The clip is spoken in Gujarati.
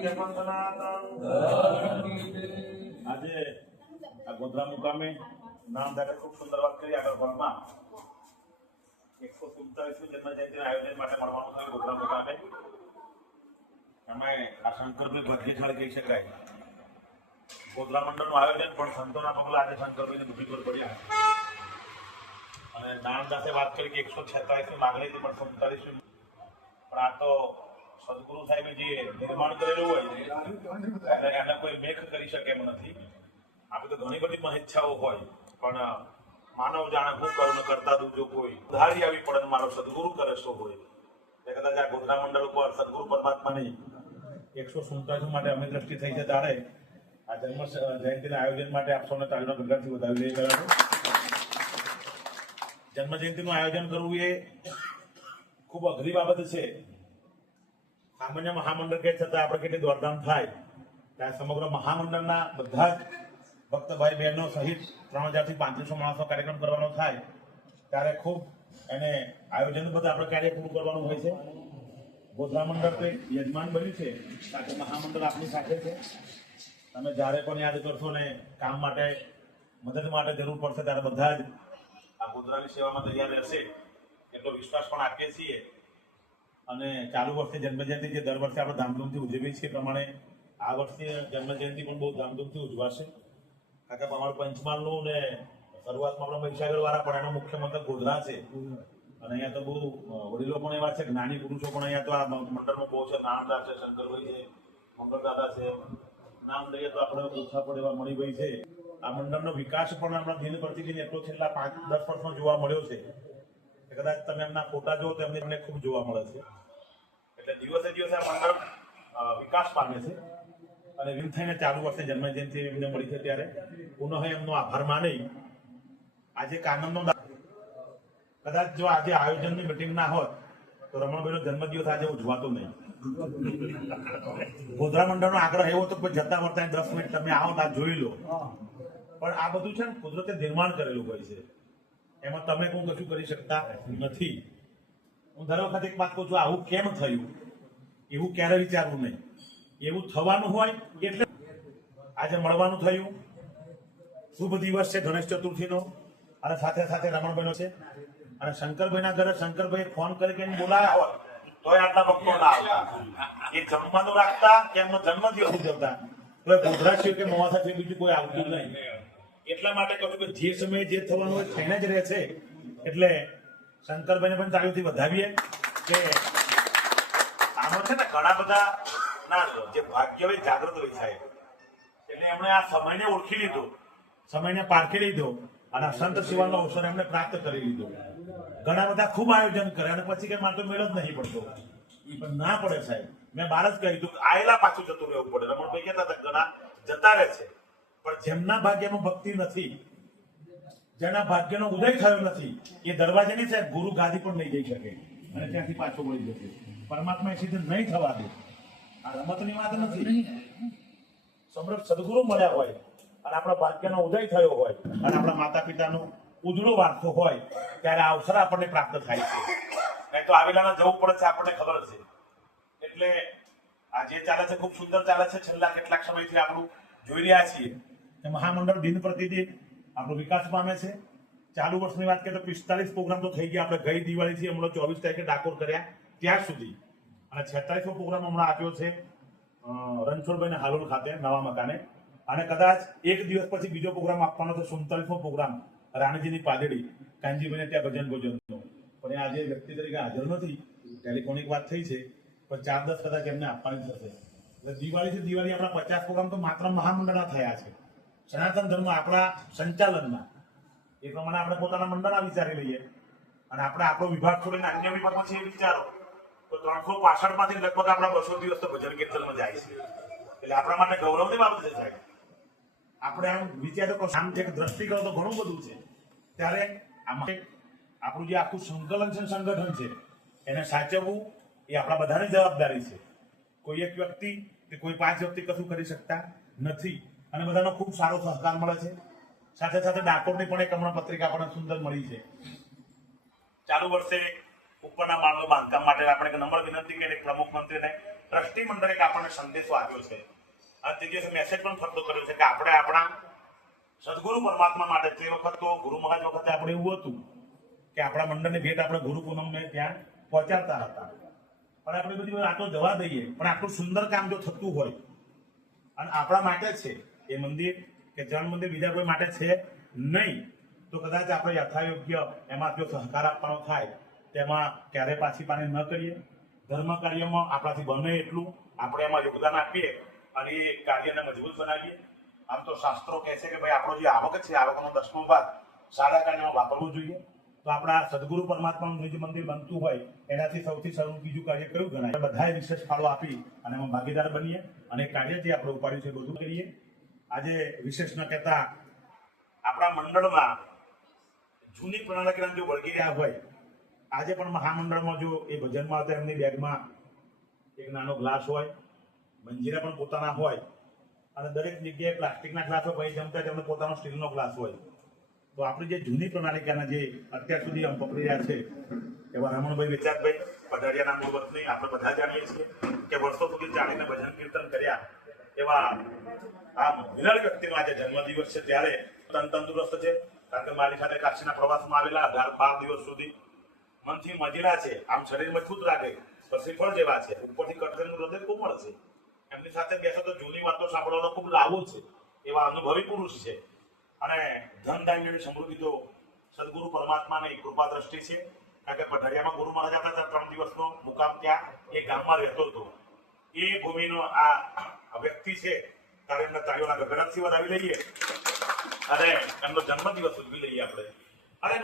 આજે આ ગોધરા મુકામે નામ દાખલ ખૂબ સુંદર વાત કરી આગળ ભણમાં એકસો સુડતાલીસમી જન્મ જયંતિના આયોજન માટે મળવાનું થયું ગોધરા મુકામે. એમાં આ શંકરભાઈ ભાગ્યશાળી કહી શકાય ગોધરા મંડળનું આયોજન પણ સંતોના પગલા આજે શંકરભાઈને દુઃખી પર પડ્યા. અને નાનદાસે વાત કરી કે એકસો છેતાલીસમી માગણી પણ સુડતાલીસમી. પણ આ તો સદગુરુ સાહેબે જે નિર્માણ કરેલું હોય, એને કોઈ મેઘ કરી શકે એમ નથી. આપણે તો ઘણી બધી મહેચ્છાઓ હોય, પણ માનવ જાણે હું કરું ને કરતા દૂજો કોઈ ઉધારી આવી પડે મારો સદગુરુ કરે શું હોય. એ કદાચ આ ગોધરા મંડળ ઉપર સદગુરુ પરમાત્માની એકસો સુડતાલીસ માટે અમે દ્રષ્ટિ થઈ છે ત્યારે આ જન્મ જયંતિના આયોજન માટે આપ સૌને તાલીનો ગગનથી વધાવી લઈ ગયા જન્મ જયંતિનું આયોજન કરવું એ ખૂબ અઘરી બાબત છે. સામાન્ય મહામંડળ કે છતાં આપણે કેટલી દોડધામ થાય? ત્યારે સમગ્ર મહામંડળના બધા જ ભક્ત ભાઈ બહેનો સહિત ત્રણ હજારથી પાંત્રીસો માણસનો કાર્યક્રમ કરવાનો થાય, ત્યારે ખૂબ એને આયોજન બધા આપણે કાર્ય પૂરું કરવાનું હોય છે. ગોધરા મંડળ તો યજમાન બન્યું છે, સાથે મહામંડળ આપણી સાથે છે. તમે જ્યારે પણ યાદ કરશો ને કામ માટે, મદદ માટે જરૂર પડશે ત્યારે બધા જ આ ગોધરાની સેવામાં તૈયાર રહેશે. એટલો વિશ્વાસ પણ આપીએ છીએ અને ચાલુ વર્ષે જન્મજયંતિ જે દર વર્ષે આપણે ધામધૂમથી ઉજવીએ છીએ પ્રમાણે આ વર્ષે જન્મજયંતિ પણ બહુ ધામધૂમથી ઉજવાશે. કારણ કે અમારું પંચમહાલનું ને શરૂઆતમાં આપણા મહીસાગર વાળા પણ એનો મુખ્ય મથક ગોધરા છે. અને અહીંયા તો બહુ વડીલો પણ એવા છે, જ્ઞાની પુરુષો પણ અહીંયા તો આ મંડળમાં બહુ છે. નામદાર છે, શંકરભાઈ છે, મંગળદાદા છે. નામ લઈએ તો આપણે ઓછા પડે એવા મણિભાઈ છે. આ મંડળનો વિકાસ પણ આપણા દિન પ્રતિદિન એટલો છેલ્લા પાંચ, દસ વર્ષમાં જોવા મળ્યો છે. કદાચ તમે એમના ફોટા જો તો એમને ખૂબ જોવા મળે છે. એટલે દિવસે દિવસે આ મંડળ વિકાસ પામે છે. અને વિમ થઈને ચાલુ વર્ષે જન્મજયંતિ એમને મળી છે ત્યારે. પુનઃ એમનો આભાર માની આજે એક આનંદનો કદાચ જો આજે આયોજનની મિટિંગ ના હોત તો રમણભાઈનો જન્મદિવસ આજે ઉજવાતો નહીં. ગોધરા મંડળનો આગ્રહ એવો હતો કે જતા વર્તા દસ મિનિટ તમે આવો તો જોઈ લો. પણ આ બધું છે ને કુદરતે નિર્માણ કરેલું હોય છે. એમાં તમે કોઈ કશું કરી શકતા નથી. હું દર વખત એક વાત કહું છું, આવું કેમ થયું? એવું ક્યારે વિચારવું નહીં. એવું થવાનું હોય એટલે આજે મળવાનું થયું. શુભ દિવસ છે ગણેશ ચતુર્થીનો. અને સાથે સાથે રમણભાઈનો છે. અને શંકરભાઈના ઘરે શંકરભાઈ ફોન કરી કે બોલાયા હોય, તોય આટલા ભક્તો ના એ જમવાનું રાખતા કે એમનો જન્મદિવસ ઉજવતા? તો ગોધરા છે કે મોવાસા છે બીજું કોઈ આવતું નહીં. એટલા માટે કહું કે જે સમયે જે થવાનું હોય થઈને જ રહે છે. એટલે શંકરભાઈને પણ તાળીઓથી વધાવીએ કે આમાં છે ને ઘણા બધા ના, જે ભાગ્ય હોય જાગૃત હોય થાય એટલે એમણે આ સમયને ઓળખી લીધો, સમયને પારખી લીધો અને સંત સેવાનો અવસર એમને પ્રાપ્ત કરી લીધો. ઘણા બધા ખૂબ આયોજન કરે અને પછી કે મારે તો મેળ જ નહીં પડતો. પણ ના પડે સાહેબ. મેં બાર જ કહી દીધું આયેલા પાછું જતું રહેવું પડે. રમણભાઈ કહેતા હતા ઘણા જતા રહે છે. પણ જેમના ભાગ્યમાં ભક્તિ નથી જેના ભાગ્યનો ઉદય થયો નથી એ દરવાજાની સાહેબ ગુરુ ગાદી પણ નહીં જઈ શકે. અને ત્યાંથી પાછો વળી જશે. પરમાત્મા એ સીધે નહીં થવા દે. આ રમતની વાત નથી. સમૃદ્ધ સદગુરુ મળ્યા હોય અને આપણા ભાગ્યનો ઉદય થયો હોય અને આપણા માતા પિતાનો ઉજળો વારસો હોય ત્યારે આ અવસર આપણને પ્રાપ્ત થાય છે. નહીં તો આવેલાના જવું પડે છે આપણને ખબર છે. એટલે આ જે ચાલે છે ખૂબ સુંદર ચાલે છે. છેલ્લા કેટલાક સમયથી આપણું જોઈ રહ્યા છીએ. મહામંડળ દિન પ્રતિદિન આપણો વિકાસ પામે છે. ચાલુ વર્ષની વાત કરીએ તો પિસ્તાલીસ પ્રોગ્રામ તો થઈ ગયા. આપણે ગઈ દિવાળીથી હમણાં ચોવીસ તારીખે ડાકોર કર્યા ત્યાં સુધી. અને છેતાલીસમો પ્રોગ્રામ હમણાં આપ્યો છે રણછોડભાઈને હાલોલ ખાતે નવા મકાને. અને કદાચ એક દિવસ પછી બીજો પ્રોગ્રામ આપવાનો છે, સુડતાલીસમો પ્રોગ્રામ, રાણીજીની પાદડી કાનજીભાઈને ત્યાં ભજન ભોજનનો પણ એ આજે વ્યક્તિ તરીકે હાજર નથી. ટેલિફોનિક વાત થઈ છે, પણ ચાર દસ કદાચ એમને આપવાની થશે. એટલે દિવાળીથી દિવાળી આપણા પચાસ પ્રોગ્રામ તો માત્ર મહામંડળના થયા છે. સનાતન ધર્મ આપણા સંચાલનમાં. એ પ્રમાણે આપણે પોતાના મંડળના વિચારી લઈએ. અને આપણે આપણો વિભાગ છોડીને અન્ય વિભાગમાં છે એ વિચારો. તો ત્રણસો પાસઠમાંથી લગભગ આપણા બસો દિવસ તો ભજન કીર્તનમાં જાય છે. એટલે આપણા માટે ગૌરવની બાબત છે સાહેબ. આપણે આમ વિચારો તો આમ જે દ્રષ્ટિ કરો તો ઘણું બધું છે. ત્યારે આમાં આપણું જે આખું સંકલન છે સંગઠન છે, એને સાચવવું એ આપણા બધાની જવાબદારી છે. કોઈ એક વ્યક્તિ કે કોઈ પાંચ વ્યક્તિ કશું કરી શકતા નથી. અને બધાનો ખૂબ સારો સહકાર મળે છે. સાથે સાથે ડાકોરની પણ એક હમણાં પત્રિકા આપણને સુંદર મળી છે. ચાલુ વર્ષે ઉપરના માળનો બાંધકામ માટે આપણે એક નમ્ર વિનંતી કરી પ્રમુખ મંત્રીને, ટ્રસ્ટી મંડળે આપણને સંદેશો આપ્યો છે. અને તે દિવસે મેસેજ પણ ફરતો કર્યો છે કે આપણે આપણા સદગુરુ પરમાત્મા માટે તે વખત તો ગુરુ મહારાજ વખતે આપણે એવું હતું કે આપણા મંડળની ભેટ આપણે ગુરુ પૂનમને ત્યાં પહોંચાડતા હતા. પણ આપણે બધી વાતો જવા દઈએ, પણ આટલું સુંદર કામ જો થતું હોય, અને આપણા માટે છે એ મંદિર કે જન મંદિર બીજા કોઈ માટે છે નહીં. તો કદાચ આપણે યથાયોગ્ય એમાં જો સહકાર આપવાનો થાય, તેમાં ક્યારે પાછી પાણી ન કરીએ. ધર્મ કાર્યમાં આપણાથી બને એટલું, આપણે એમાં યોગદાન આપીએ અને એ કાર્યને મજબૂત બનાવીએ. આમ તો શાસ્ત્રો કહે છે કે ભાઈ, આપણો જે આવક છે, આવકનો દસમો ભાગ, સારા કાર્યમાં વાપરવું જોઈએ. તો આપણા સદગુરુ પરમાત્માનું જે મંદિર બનતું હોય, એનાથી સૌથી સારું બીજું કાર્ય કયું ગણાય? બધાએ વિશેષ ફાળો આપી અને એમાં ભાગીદાર બનીએ અને કાર્ય જે આપણે ઉપાડ્યું છે બધું કરીએ. આજે વિશેષ ન કહેતા આપણા મંડળમાં જૂની પ્રણાલિકા જો વળગી રહ્યા હોય, આજે પણ મહામંડળમાં જો એ ભજનમાં હતા, એમની બેગમાં એક નાનો ગ્લાસ હોય, મંજીરા પણ પોતાના હોય, અને દરેક જગ્યાએ પ્લાસ્ટિકના ગ્લાસ હોય જમતા તેમને પોતાનો સ્ટીલનો ગ્લાસ હોય. તો આપણી જે જૂની પ્રણાલિકાના જે અત્યાર સુધી આમ પકડી રહ્યા છે, એવા રમણભાઈ વિચારભાઈ પઢારિયાના મૂળ વતની આપણે બધા જાણીએ છીએ કે વર્ષો સુધી જાણીને ભજન કીર્તન કર્યા. એવા આ વિરળ વ્યક્તિનો આજે જન્મદિવસ છે ત્યારે તન તંદુરસ્ત છે. કારણ કે મારી સાથે કાશીના પ્રવાસમાં આવેલા અઢાર બાર દિવસ સુધી મનથી મજીલા છે. આમ શરીર મજબૂત રાખે શ્રીફળ જેવા છે. ઉપરથી કઠરનું હૃદય કોમળ છે. એમની સાથે બેસો તો જૂની વાતો સાંભળવાનો ખૂબ લાભો છે, એવા અનુભવી પુરુષ છે. અને ધન ધાન્યની સમૃદ્ધિ તો સદગુરુ પરમાત્માની કૃપા દ્રષ્ટિ છે. કારણ કે પઢડિયામાં ગુરુ મહારાજ હતા, ત્રણ દિવસનો મુકામ ત્યાં એ ગામમાં રહેતો હતો. એ ભૂમિનો આ વ્યક્તિ છે. તારે એમના તાળીઓના ગગડાથી વધાવી લઈએ. અને એમનો જન્મદિવસ ઉજવી લઈએ આપણે. અને